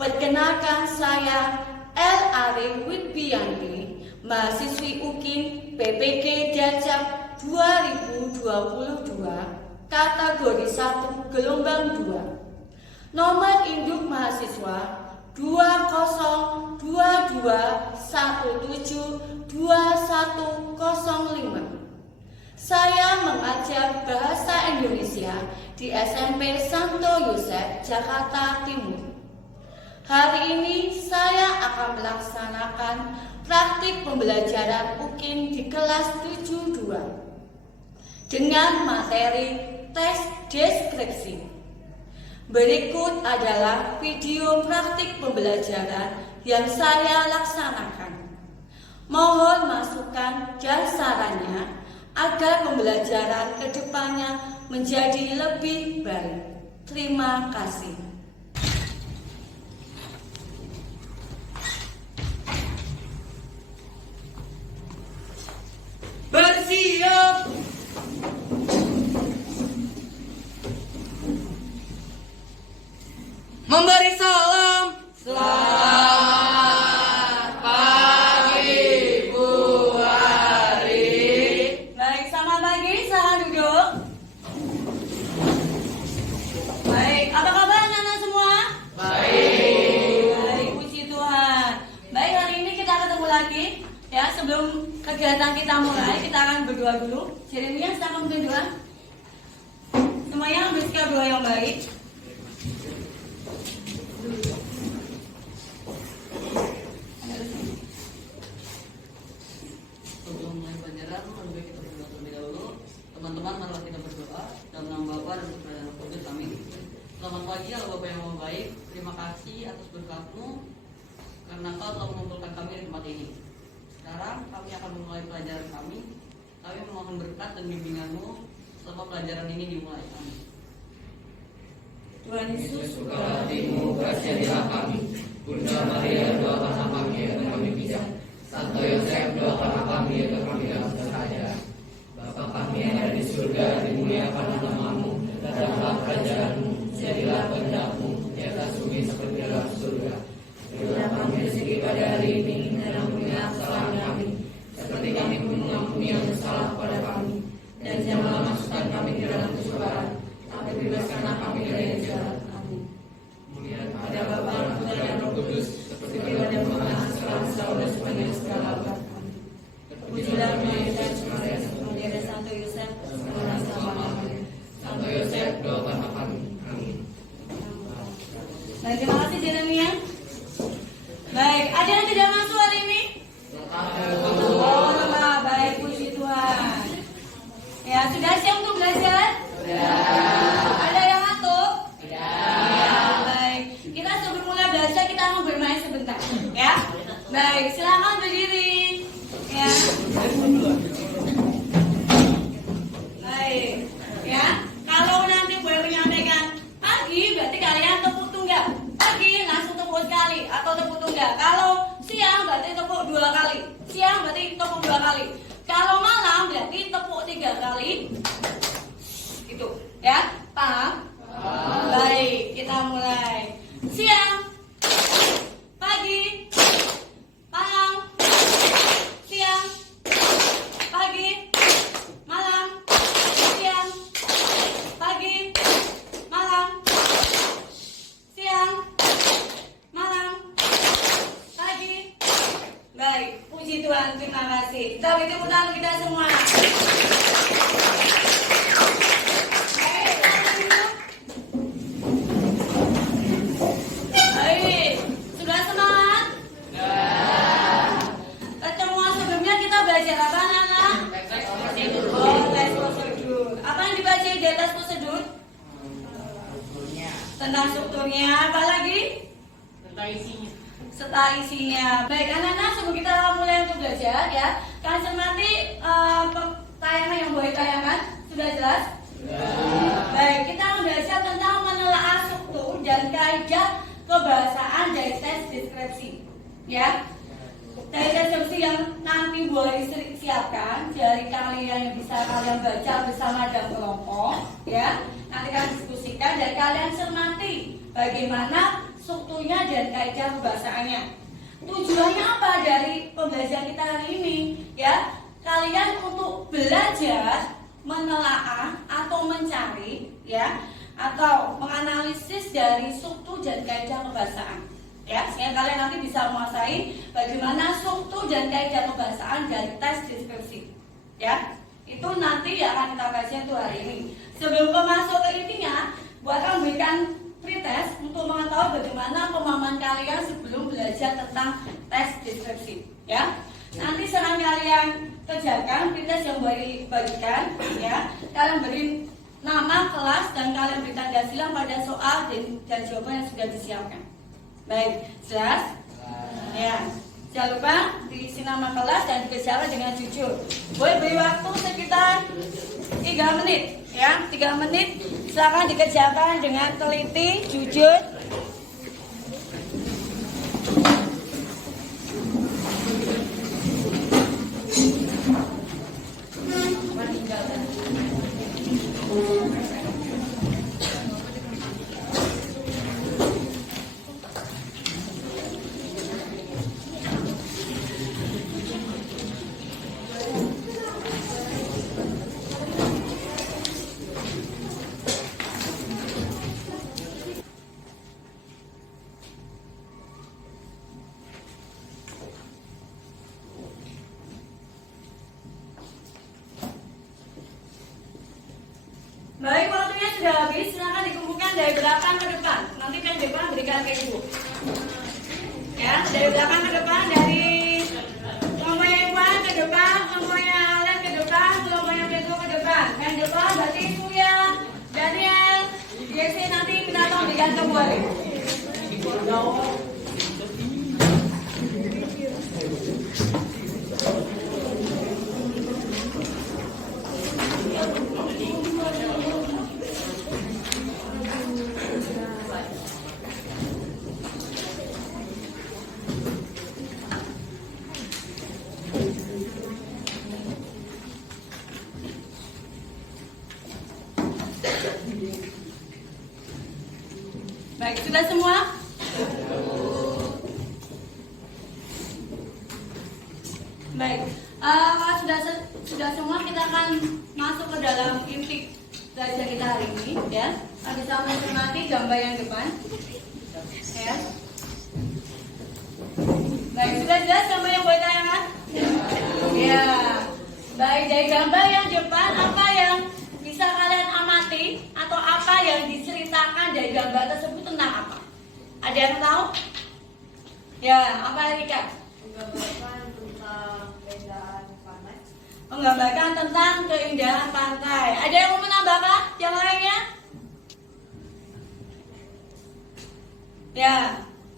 Perkenalkan saya El Arif Widbiyanti, mahasiswi UKIN PPG Dacap 2022, kategori 1 gelombang 2. Nomor induk mahasiswa 2022172105. Saya mengajar bahasa Indonesia di SMP Santo Yosef, Jakarta Timur. Hari ini saya akan melaksanakan praktik pembelajaran UKIN di kelas 72 dengan materi tes deskripsi. Berikut adalah video praktik pembelajaran yang saya laksanakan. Mohon masukan dan sarannya agar pembelajaran kedepannya menjadi lebih baik. Terima kasih. Bersiap. Memberi salam. Selamat pagi, Bu Ari. Baik, selamat pagi, silahkan duduk. Baik, apa kabar anak-anak semua? Baik. Baik, puji Tuhan. Baik, hari ini kita ketemu lagi. Ya, sebelum kegiatan kita mulai, kita akan berdoa dulu. Jeremia, silakan memimpin doa. Semuanya ambil sikap doa yang baik. Sebelum mulai pelajaran, lebih baik kita berdoa terlebih dahulu. Teman-teman, marilah kita berdoa dalam nama Bapa dan Putra dan Roh Kudus. Amin. Selamat pagi, Allah Bapa yang Maha Baik. Terima kasih atas berkat-Mu karena Kau telah mengumpulkan kami di tempat ini. Sekarang kami akan memulai pelajaran kami. Kami memohon berkat dan bimbingan-Mu selama pelajaran ini dimulai. Amin. Tuhan Yesus, Suka hatimu, bersiaplah kami. Bunda Maria, doakanlah kami agar kami bijak. Santo Yosef, doakanlah kami agar kami dapat bersahaja. Bapa kami yang ada di surga, dimuliakanlah nama-Mu. Datanglah kerajaan-Mu, jadilah kehendak-Mu di atas bumi seperti dalam surga. Berilah kami rezeki pada hari ini, dan ampunilah kesalahan kami, seperti kami pun mengampuni yang bersalah kepada kami. Dan janganlah masukkan kami ke dalam kesukaran, tapi bebaskanlah kami dari yang jahat. Amin. Mulia pada Bapa, Putra dan Roh Kudus, seperti pada permulaan sekarang selalu dan sepanjang segala abad. Amin. Terpujilah Maria Maria Maria dan Santo Yosef, sekarang selama-lamanya. Santo Yosef, doakanlah kami. Amin. Baik, terima kasih Jeremia. Baik, ada yang tidak masuk hari ini? Oh, enggak. Baik, puji Tuhan. Ya, sudah siap untuk belajar? Ada yang ngantuk? Baik, kita sebelum mulai belajar kita mau bermain sebentar, ya. Baik, silakan berdiri. Ya. Baik, ya. Kalau nanti boleh menyampaikan pagi, berarti kalian tepuk tunggal. Pagi langsung tepuk sekali atau tepuk tunggal. Kalau siang berarti tepuk 2 kali. Siang berarti tepuk 2 kali. Kalau malam berarti tepuk 3 kali. Gitu, ya. Paham? Baik, kita mulai. Siang, pagi, malam, siang, pagi, malam, siang, pagi, malam, siang, malam, pagi. Baik, puji Tuhan, terima kasih. Kita beri tepuk tangan kita semua. Baik, sudah semangat? Pertemuan sebelumnya kita belajar apa, anak-anak? Oh, tes prosedur. Apa yang dibaca di atas prosedur? Tentang strukturnya. Apa lagi? Tentang isinya. Serta isinya. Baik, anak-anak, sebelum kita mulai untuk belajar, ya, kalian cermati tayangan yang boleh tayangan. Sudah jelas? Baik, kita akan belajar tentang menelaah struktur dan kaidah kebahasaan dari tes deskripsi. Ya, dari tes deskripsi yang nanti boleh disiapkan dari kalian yang bisa kalian baca bersama dalam kelompok. Ya, nanti kalian diskusikan dan kalian cermati bagaimana strukturnya dan kaidah pembahasannya. Tujuannya apa dari pembelajaran kita hari ini? Ya, kalian untuk belajar menelaah atau mencari, ya, atau menganalisis dari struktur dan kaidah pembahasaan. Ya, sehingga kalian nanti bisa menguasai bagaimana struktur dan kaidah pembahasaan dari tes deskripsi. Ya, itu nanti akan kita bahas itu hari ini. Sebelum kita masuk ke intinya, buat memberikan pretest untuk mengetahui bagaimana pemahaman kalian sebelum belajar tentang tes deskripsi. Ya, nanti sekarang kalian kerjakan pretest yang bagikan. Ya, kalian beri nama kelas dan kalian beri tanda silang pada soal dan jawaban yang sudah disiapkan. Baik, jelas? Ya, jangan lupa diisi nama kelas dan dikerjakan dengan jujur. Boleh beri waktu sekitar 3 menit, ya, 3 menit. Silakan dikerjakan dengan teliti, jujur. Baik, waktunya sudah habis. Silakan dikumpulkan dari belakang ke depan. Nanti kan depan berikan ke ibu. Ya, dari belakang ke depan, dari kelompoknya Iwan ke depan, kelompoknya Alen ke depan, kelompoknya Pedro ke depan. Yang depan berarti Surya, Daniel, Jesse, nanti kita akan berikan ke Bu Ali. Baik, sudah semua? Baik, kalau sudah semua kita akan masuk ke dalam inti belajar kita hari ini, ya. Kita bisa mencermati gambar yang depan, ya. Baik, sudah jelas gambar yang boleh tayangan? Ya. Baik, dari gambar yang depan apa yang bisa kalian amati atau apa yang diceritakan dari gambar tersebut tentang apa? Ada yang tahu? Ya, apa Erika? Menggambarkan tentang keindahan pantai. Menggambarkan tentang keindahan pantai. Ada yang mau menambahkan? Yang lainnya? Ya,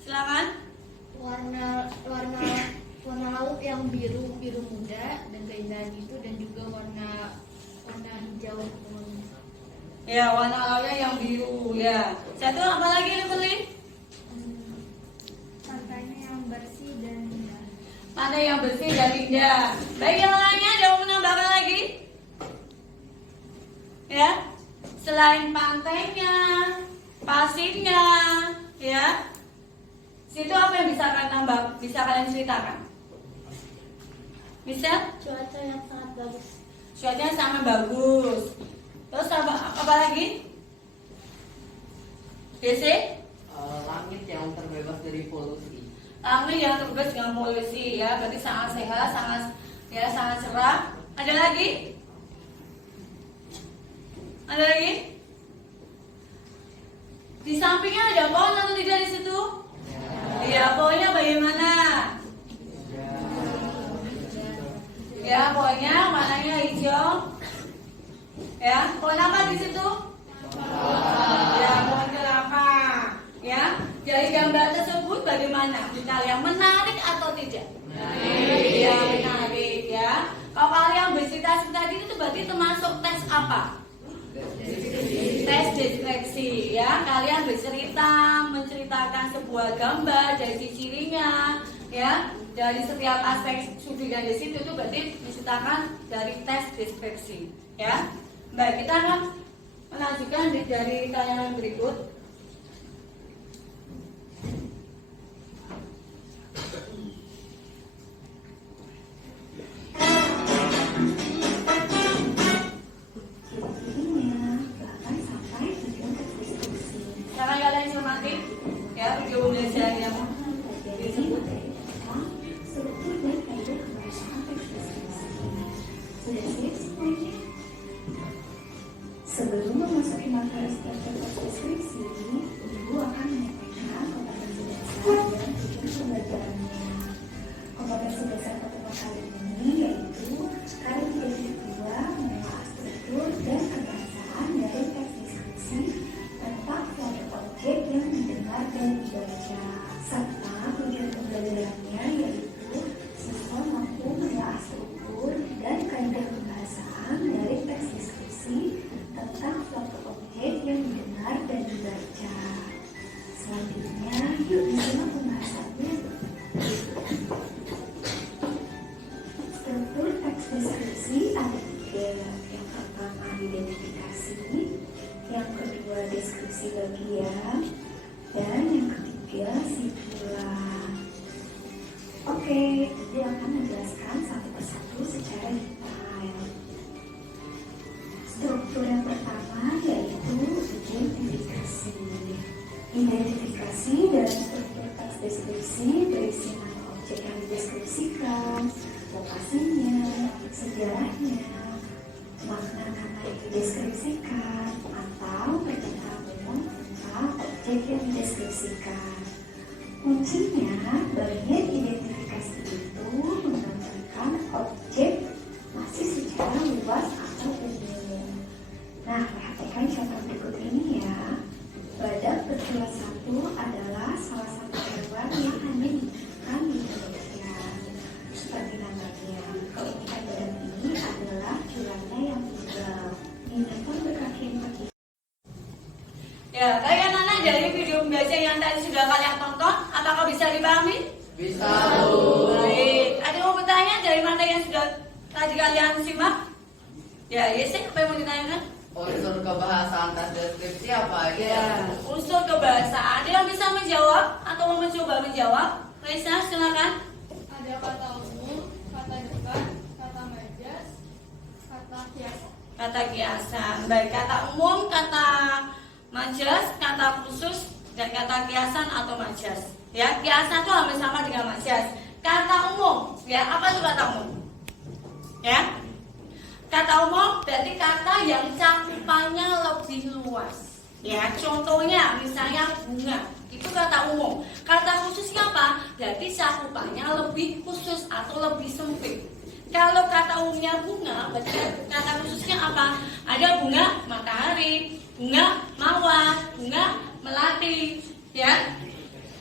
silakan. Warna laut yang biru muda dan keindahan itu, dan juga warna hijau. Ya, warna lautnya yang biru, ya. Satu apa lagi Rifli? Pantainya yang bersih dan indah. Pantai yang bersih dan indah. Baik, yang lainnya ada yang mau menambahkan lagi? Ya, selain pantainya, pasirnya, ya. Situ apa yang bisa kalian tambah? Bisa kalian ceritakan? Bisa? Cuaca yang sangat bagus. Cuacanya sangat bagus. Terus apa lagi? DC? Langit yang terbebas dari polusi. Langit yang terbebas dengan polusi, ya. Berarti sangat sehat, sangat cerah. Ada lagi? Ada lagi? Di sampingnya ada pohon atau tidak di situ? Iya, pohonnya bagaimana? Ya, pohonnya warnanya hijau. Ya, pohon apa di situ? Ya, pohon kelapa. Ya, dari gambar tersebut bagaimana? Kalian menarik atau tidak? Iya, menarik, ya. Kalau kalian bercerita tadi itu berarti termasuk tes apa? Tes deskripsi, ya. Kalian bercerita, menceritakan sebuah gambar dari ciri-cirinya, ya. Dari setiap aspek studi dan di situ itu berarti diceritakan dari tes deskripsi, ya. Baik, kita akan melanjutkan dari tayangan berikut. dari setiap kertas deskripsi, Ibu akan menyampaikan kompetensi dasar dan tujuan pembelajarannya. Kompetensi dasar pertemuan kali ini yaitu karakteristik dua mengenai struktur dan kebahasaan dari teks deskripsi tentang suatu objek yang didengar dan dibaca, serta tujuan pembelajarannya yaitu siswa mampu menelaah struktur dan kaidah pembahasan dari teks deskripsi tentang suatu objek yang didengar dan dibaca. Selanjutnya, yuk disimak pembahasannya. Struktur teks deskripsi ada 3. Yang pertama identifikasi, yang kedua deskripsi bagian, dan yang ketiga simpulan. Oke, Ibu akan menjelaskan satu persatu secara detail. Struktur yang pertama yaitu identifikasi. Identifikasi dalam struktur teks deskripsi berisi nama objek yang dideskripsikan, lokasinya, sejarahnya, makna kata yang dideskripsikan, atau pernyataan umum tentang objek yang dideskripsikan. Kuncinya, bagian identifikasi itu menggambarkan objek masih secara luas atau umum. Nah, perhatikan contoh berikut ini ya. Badak bercula 1 adalah salah satu hewan yang hanya ditemukan di Indonesia. Seperti namanya, keunikan badak ini adalah culanya yang tunggal. Binatang berkaki 4. Ya, baik anak-anak, dari video pembelajaran yang tadi sudah kalian tonton, apakah bisa dipahami? Bisa, Bu. Baik, ada yang mau bertanya dari mana yang sudah tadi kalian simak? Ya, Yesi, apa yang mau ditanyakan? Unsur kebahasaan teks deskripsi apa aja? Ya, unsur kebahasaan. Ada yang bisa menjawab atau mau mencoba menjawab? Raisa, silakan. Ada kata umum, kata dekat, kata majas, kata kiasan. Kata kiasan. Baik, kata umum, kata majas, kata khusus, dan kata kiasan atau majas. Ya, kiasan itu hampir sama dengan majas. Kata umum, ya, apa itu kata umum? Ya, kata umum berarti kata yang cakupannya lebih luas. Ya, contohnya misalnya bunga, itu kata umum. Kata khususnya apa? Berarti cakupannya lebih khusus atau lebih sempit. Kalau kata umumnya bunga, berarti kata khususnya apa? Ada bunga matahari, bunga mawar, bunga melati, ya.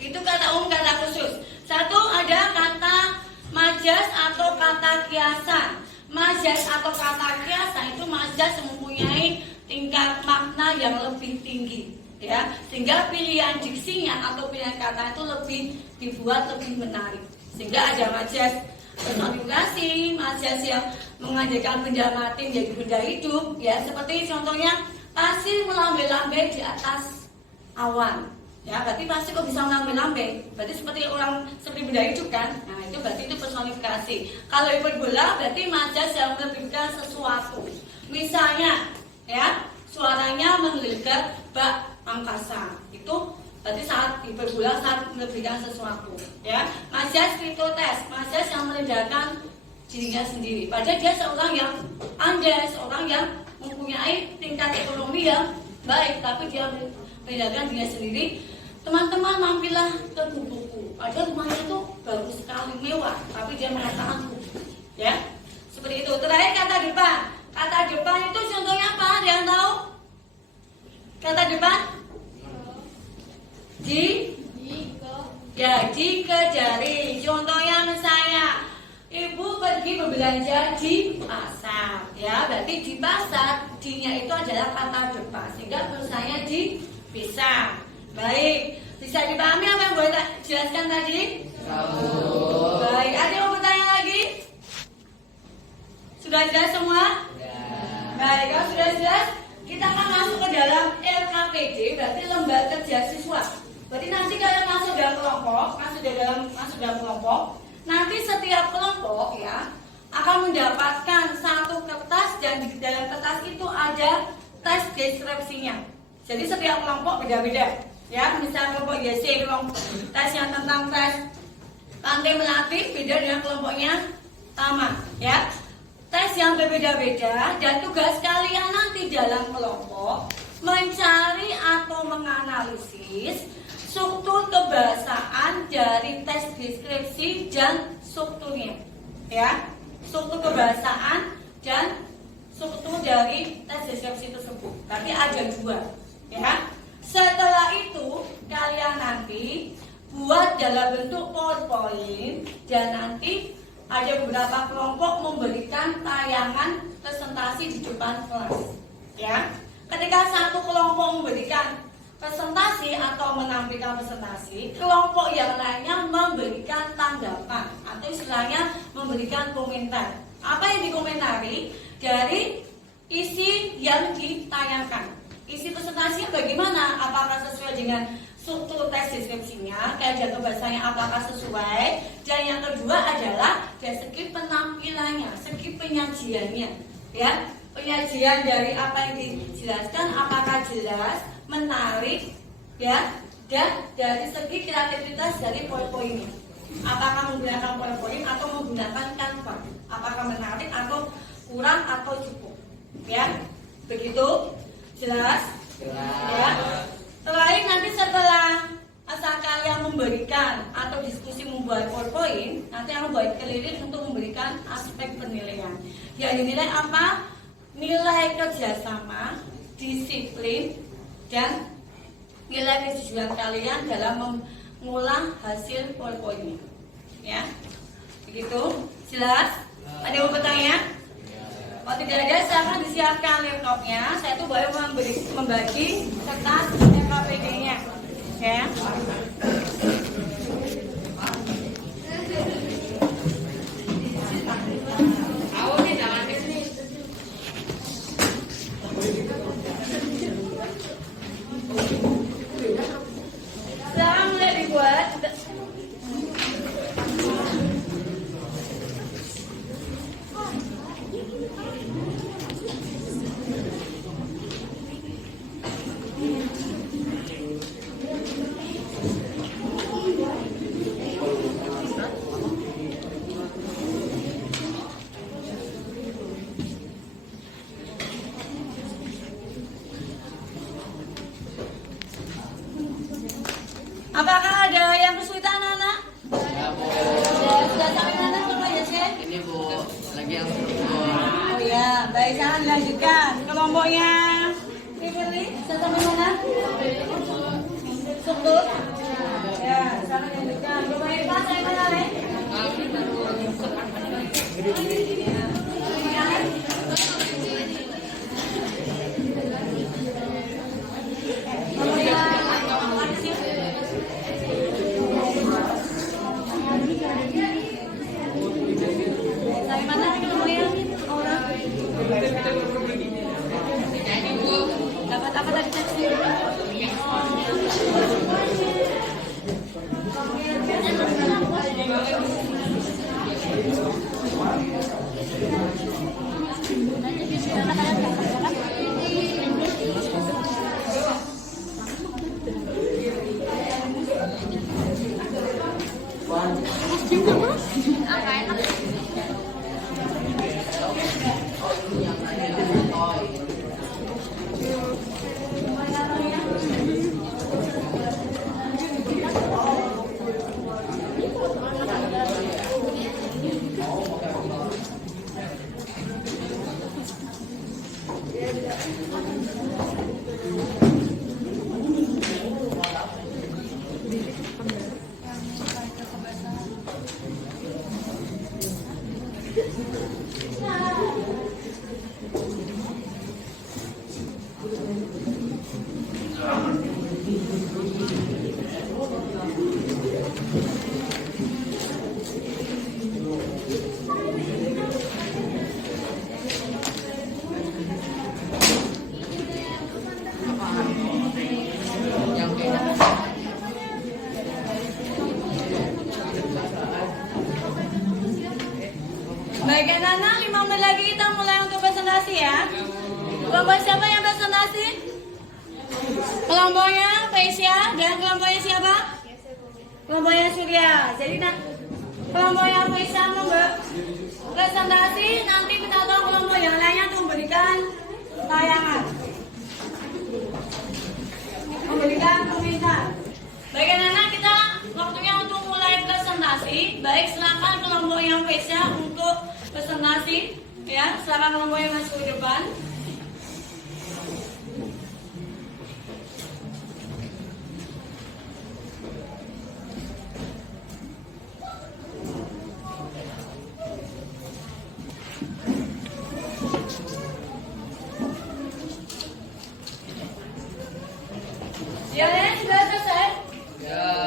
Itu kata umum, kata khusus. Satu ada kata majas atau kata kiasan. Majas atau kata kiasan itu majas yang mempunyai tingkat makna yang lebih tinggi, ya, sehingga pilihan diksinya atau pilihan kata itu lebih dibuat lebih menarik. Sehingga ada majas personifikasi, majas yang mengajarkan benda mati menjadi benda hidup, ya, seperti contohnya pasir melambai-lambai di atas awan. Ya, berarti pasti kok bisa melambai-lambai. Berarti seperti orang, seperti benda hidup kan? Nah, itu berarti itu personifikasi. Kalau hiperbola berarti majas yang melebihkan sesuatu. Misalnya, ya, suaranya menggelegar bak angkasa. Itu berarti saat hiperbola saat melebihkan sesuatu. Ya, majas kriptotes, majas yang merendahkan dirinya sendiri. Padahal dia seorang yang pandai, seorang yang mempunyai tingkat ekonomi yang baik, tapi dia merendahkan dirinya sendiri. Teman-teman, mampirlah ke buku. Padahal rumahnya itu bagus sekali, mewah, tapi dia merasa angkuh. Ya, seperti itu. Terakhir kata depan. Kata depan itu contohnya apa? Ada yang tahu? Kata depan? Dikejari. Contohnya misalnya, ibu pergi berbelanja di pasar. Ya, berarti di pasar, D-nya itu adalah kata depan. Sehingga perusahaannya di bisa. Baik, bisa dipahami apa yang boleh jelaskan tadi? Baik, ada yang mau bertanya lagi? Sudah jelas semua? Baik, kalau sudah jelas, kita akan masuk ke dalam LKPD, berarti lembaga kerja siswa. Berarti nanti kalian masuk dalam kelompok, nanti setiap kelompok ya akan mendapatkan satu kertas dan di dalam kertas itu ada tes deskripsinya. Jadi setiap kelompok beda-beda. Ya, misalnya kelompok YC, kelompok tes yang tentang tes pantai melati beda dengan kelompoknya taman, ya. Tes yang berbeda-beda dan tugas kalian nanti dalam kelompok mencari atau menganalisis struktur kebahasaan dari teks deskripsi dan strukturnya. Ya, struktur kebahasaan dan struktur dari teks deskripsi tersebut. Tapi ada dua. Ya, setelah itu kalian nanti buat dalam bentuk PowerPoint dan nanti ada beberapa kelompok memberikan tayangan presentasi di depan kelas. Ya, ketika satu kelompok memberikan presentasi atau menampilkan presentasi, kelompok yang lainnya memberikan tanggapan atau istilahnya memberikan komentar. Apa yang dikomentari dari isi yang ditayangkan. Isi presentasinya bagaimana? Apakah sesuai dengan struktur teks deskripsinya, kajian bahasanya apakah sesuai? Dan yang kedua adalah dari segi penampilannya, segi penyajiannya, ya, penyajian dari apa yang dijelaskan apakah jelas, menarik, ya, dan dari segi kreativitas dari PowerPoint-nya. Apakah menggunakan PowerPoint atau menggunakan Canva? Apakah menarik atau kurang atau cukup? Ya, begitu. Jelas? Ya. Terakhir nanti setelah asal kalian memberikan atau diskusi membuat PowerPoint, nanti yang membuat keliling untuk memberikan aspek penilaian. Yang dinilai apa? Nilai kerjasama, disiplin, dan nilai kejujuran kalian dalam mengulang hasil PowerPoint-nya. Ya, begitu. Jelas? Ada yang mau bertanya? Kalau tidak ada, silahkan disiapkan laptopnya. Saya tuh baru membagi kertas FKPG-nya, ya. Sekarang mulai dibuat. Apakah ada yang kesulitan anak? Ya, Bu. Sudah sampai mana Bapak Yasin? Ini Bu, lagi yang seru. Oh ya, baik, jangan dilanjutkan. Kelompoknya Kimberly, sudah sampai mana? Struktur? Ya, sekarang dilanjutkan. Bapak Irfan, saya mana nih? Saya mana nih kelompoknya? Dapat apa tadi teksnya? Baik anak-anak, 5 menit lagi kita mulai untuk presentasi ya. Kelompok siapa yang presentasi? Kelompoknya Faisya dan kelompoknya siapa? Kelompoknya Surya. Jadi kelompoknya Faisya membuat presentasi, nanti kita tahu kelompok yang lainnya untuk memberikan tayangan. Baik, silakan kelompok yang Vesya untuk presentasi. Ya, silakan kelompok yang masuk ke depan. Ya, sudah selesai. Ya,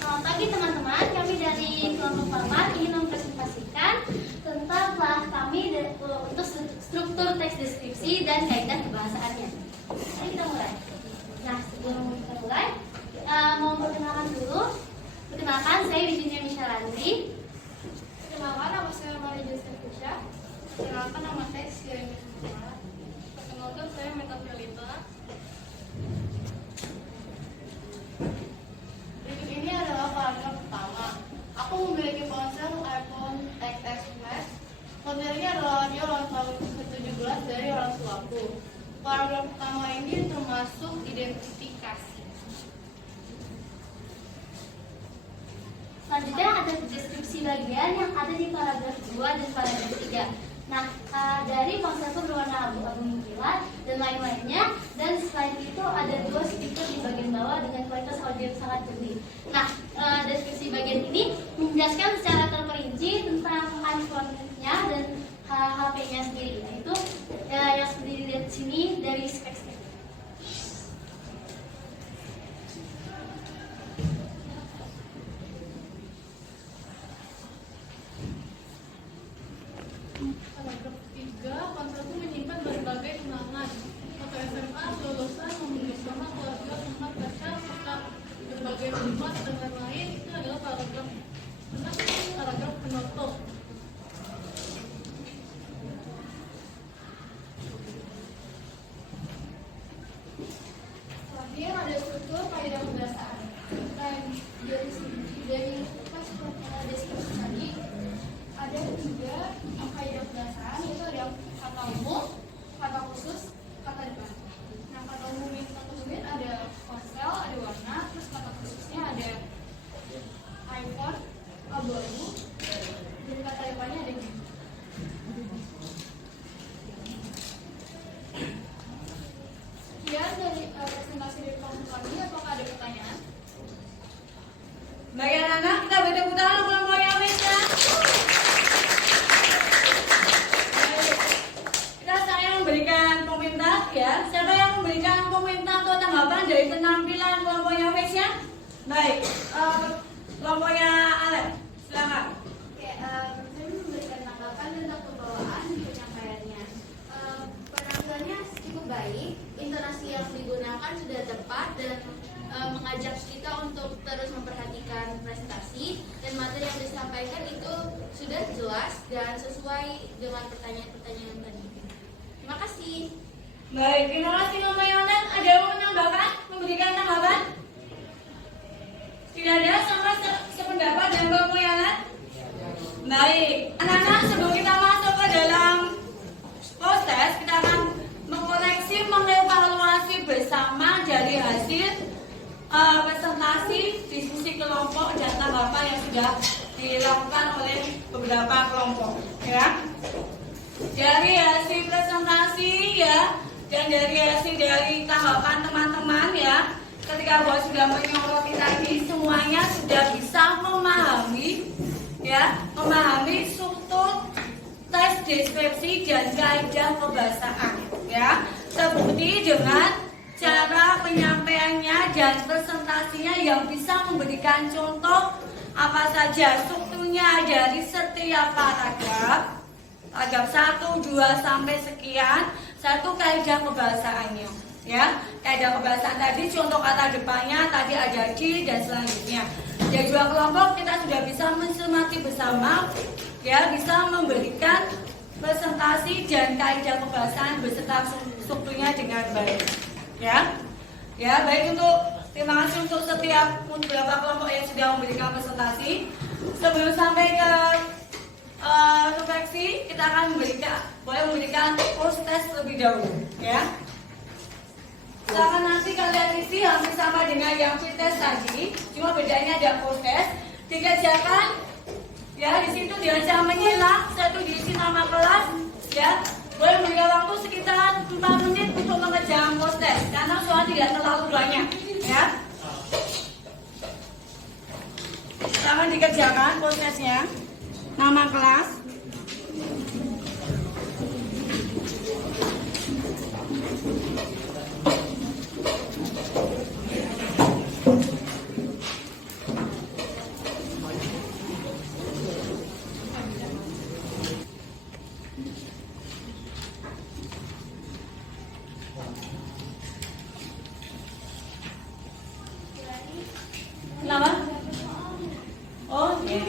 Selamat pagi teman-teman, kami dari kelompok Parman ingin mempresentasikan tentang kelas kami untuk struktur teks deskripsi dan kaidah kebahasaannya. Mari kita mulai. Nah, sebelum kita mulai, mau perkenalkan dulu. Perkenalkan, saya Virginia Mishalandri. Perkenalkan, nama saya Maria Joseph Kusya. Perkenalkan, nama saya Sireni Kumala. Perkenalkan, saya Meta Fiolita. Berikut ini adalah paragraf pertama. Aku memiliki ponsel iPhone XS Max. Modelnya adalah dia ulang tahun ke-17 dari orang tuaku. Paragraf pertama ini termasuk identifikasi. Selanjutnya ada deskripsi bagian yang ada di paragraf 2 dan paragraf 3. Nah, dari ponselku berwarna abu-abu mengkilat dan lain-lainnya. Dan selain itu ada 2 speaker di bagian bawah dengan kualitas audio yang sangat jernih. Nah, deskripsi bagian ini menjelaskan secara terperinci tentang iPhone-nya dan HP-nya sendiri. Yaitu yang seperti dilihat di sini dari spek-spek. Paragraf 3, ponselku menyimpan berbagai kenangan foto SMA, lulusan, memilih sama keluarga, tempat pacar, serta berbagai rumah dan lain-lain. Itu adalah paragraf penutup. Terakhir ada struktur kaidah kebiasaan. Dan dari deskripsi tadi ada 3 kaidah kebiasaan, yaitu ada kata umum, kata khusus, kata depan. Nah, kata umumnya ada ponsel, ada warna, terus kata khususnya ada iPhone, abu-abu, dan kata depannya ada game. Sekian dari presentasi dari kelompok kami. Apakah ada pertanyaan? Baik anak-anak, kita beri tepuk tangan untuk kelompok yang Vesya. Baik, kita sekarang memberikan komentar ya. Siapa yang memberikan komentar atau tanggapan dari penampilan kelompok yang Vesya? Baik, kelompoknya Alep, silakan. Oke, saya memberikan tanggapan tentang pembawaan penyampaiannya. Penampilannya cukup baik, intonasi yang digunakan sudah tepat dan mengajak kita untuk terus memperhatikan presentasi, dan materi yang disampaikan itu sudah jelas dan sesuai dengan pertanyaan-pertanyaan tadi. Terima kasih. Baik, terima kasih kelompok yang lain. Ada yang mau menambahkan, memberikan tanggapan? Tidak ada, sama sependapat dengan kelompok yang lain? Baik, anak-anak, sebelum kita masuk ke dalam presentasi, diskusi kelompok dan tanggapan yang sudah dilakukan oleh beberapa kelompok, ya. Dari hasil presentasi ya dan dari hasil dari tanggapan teman-teman ya, ketika Bapak sudah menyoroti tadi, semuanya sudah bisa memahami ya, memahami struktur tes deskripsi dan kaidah kebahasaan ya, terbukti dengan cara penyampaiannya dan presentasinya yang bisa memberikan contoh apa saja strukturnya dari setiap paragraf 1, 2 sampai sekian, satu kaidah kebahasaannya ya. Kaidah kebahasaan tadi contoh kata depannya tadi ada di dan selanjutnya. Dari 2 kelompok kita sudah bisa mencermati bersama ya, bisa memberikan presentasi dan kaidah kebahasaan beserta strukturnya dengan baik ya. Ya, baik, untuk terima kasih untuk setiap beberapa kelompok yang sudah memberikan presentasi. Sebelum sampai ke refleksi, kita akan memberikan post test terlebih dahulu ya. Silakan nanti kalian isi hampir sama dengan yang pre-test tadi, cuma bedanya ada post test. Dikerjakan ya, di situ diajak menyilang, satu diisi nama kelas ya. Boleh memberikan waktu sekitar 4 menit untuk mengerjakan post test karena soal tidak terlalu banyak ya. Silakan dikerjakan post testnya. Nama kelas, nama, oh iya.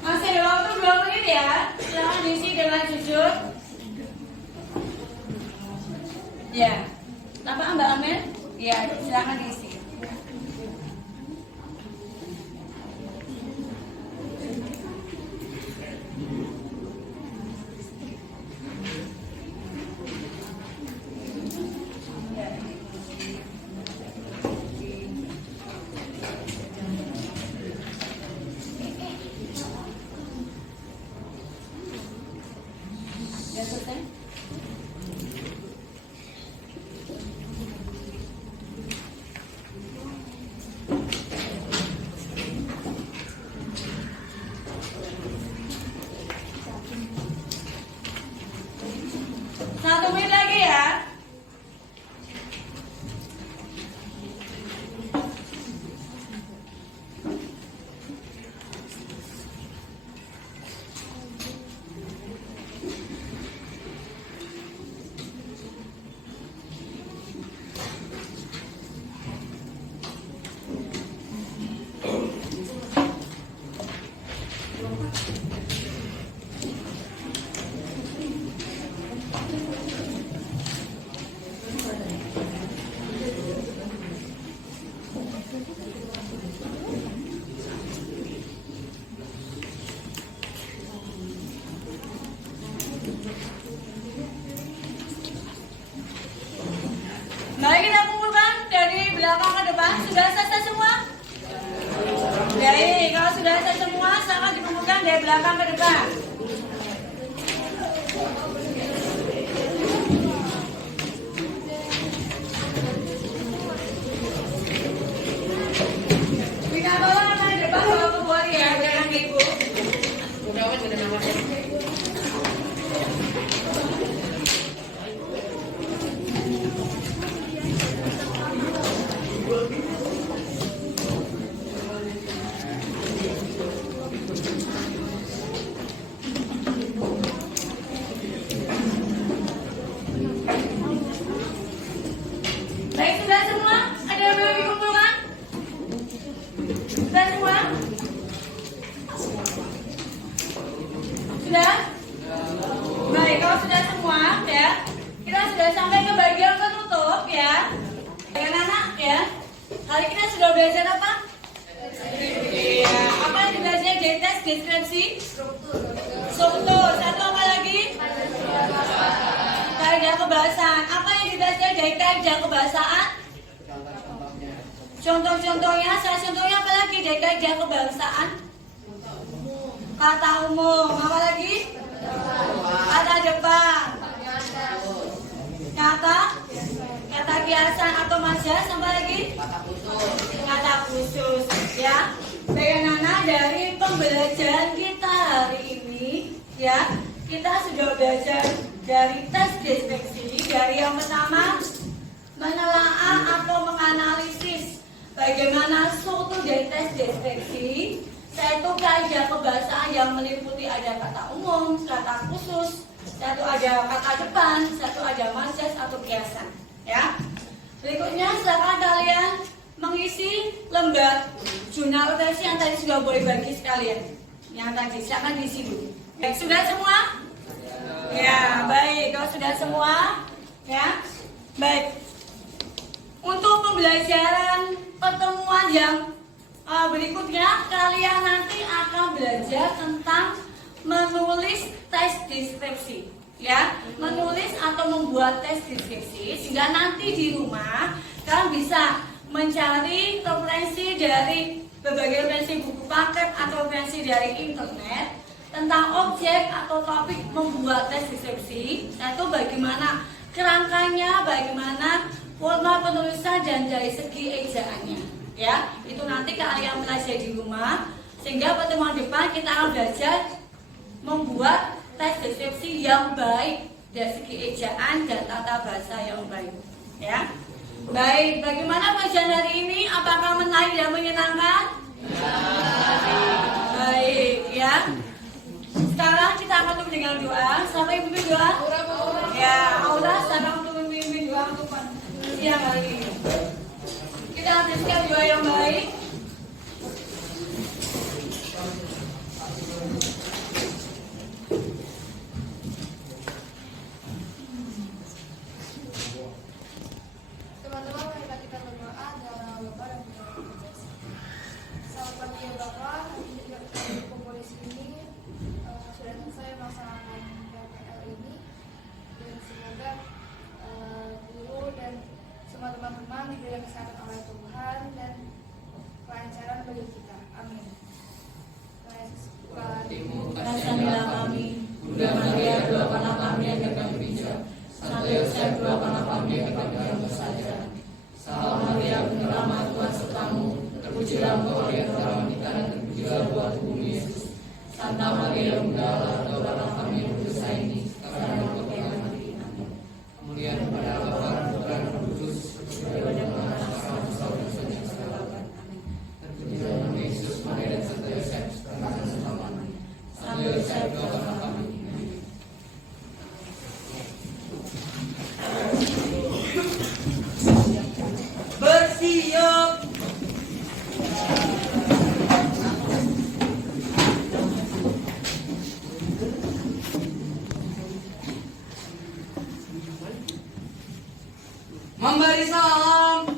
Masih ada waktu 2 menit ya. Silakan diisi dengan jujur. Ya, apa Mbak Amel? Ya, silakan diisi. Sudah selesai? Satu menit lagi ya. Mari kita kumpulkan dari belakang ke depan. Sudah selesai semua? Baik, kalau sudah selesai semua, silakan dikumpulkan dari belakang ke depan. Minta tolong anak di depan bawa ke bawah ya, jangan ke ibu. belajar apa? Iya. Apa yang belajar dari tes deskripsi? Struktur. Satu apa lagi? Kaidah kebahasaan. Apa yang dibelajar dari kaidah kebahasaan? Contoh-contohnya, salah contohnya apa lagi dari kaidah kebahasaan? Kata umum. Apa lagi? Kata depan. Kata kiasan atau majas. Apa lagi? Kata khusus. Ya. Bagaimana dari pembelajaran kita hari ini? Ya, kita sudah belajar dari tes deskripsi. Dari yang pertama, menelaah atau menganalisis bagaimana struktur dari tes deskripsi, yaitu kaidah kebahasaan yang meliputi ada kata umum, kata khusus, satu ada kata depan, satu ada majas atau kiasan. Ya. Berikutnya silakan kalian mengisi lembar jurnal redaksi yang tadi sudah boleh bagi sekalian. Yang tadi silakan diisi dulu. Baik, sudah semua? Ya, baik. Kalau sudah semua, ya, baik. Untuk pembelajaran pertemuan yang berikutnya, kalian nanti akan belajar tentang menulis tes deskripsi, ya, menulis atau membuat tes deskripsi, sehingga nanti di rumah kalian bisa mencari referensi dari berbagai referensi buku paket atau referensi dari internet tentang objek atau topik membuat tes deskripsi, yaitu bagaimana kerangkanya, bagaimana forma penulisan dan dari segi ejaannya. Ya, itu nanti kalian belajar di rumah, sehingga pertemuan depan kita akan belajar membuat tes deskripsi yang baik dari segi ejaan dan tata bahasa yang baik. Ya, baik. Bagaimana pelajaran hari ini? Apakah menarik dan menyenangkan? Ya. Baik, ya. Sekarang kita akan tutup dengan doa. Siapa yang pimpin doa? Ya, Aura sekarang untuk memimpin doa untuk siang hari ini. Kita habiskan doa yang baik. Teman-teman, marilah kita berdoa dalam nama Bapa dan Putra dan Roh Kudus. Selamat pagi ya Bapak, hari ini kita berkumpul di sini sudah selesai melaksanakan PPL ini, dan semoga guru dan semua teman-teman diberi kesehatan oleh Tuhan dan kelancaran bagi kita. Amin. Kasihanilah kami, Bunda Maria, doakanlah kami agar kami bijak. Santo Yosef, doakanlah kami agar kami yang bersaja. Salam Maria, penuh rahmat, Tuhan sertamu. Terpujilah engkau di antara wanita dan terpujilah buah tubuhmu Yesus. Santa Maria, Bunda Allah, doakanlah kami yang berdosa ini, sekarang dan waktu kami mati. Amin. Kemuliaan kepada Bapa dan Putra dan Roh Kudus, Sebagai mana sekarang selalu dan selamanya. Amin. terpujilah nama Yesus, Maria dan Santo Yosef, sekarang dan selamanya. Santo Yosef, doakanlah kami. Bersiap. Memberi salam.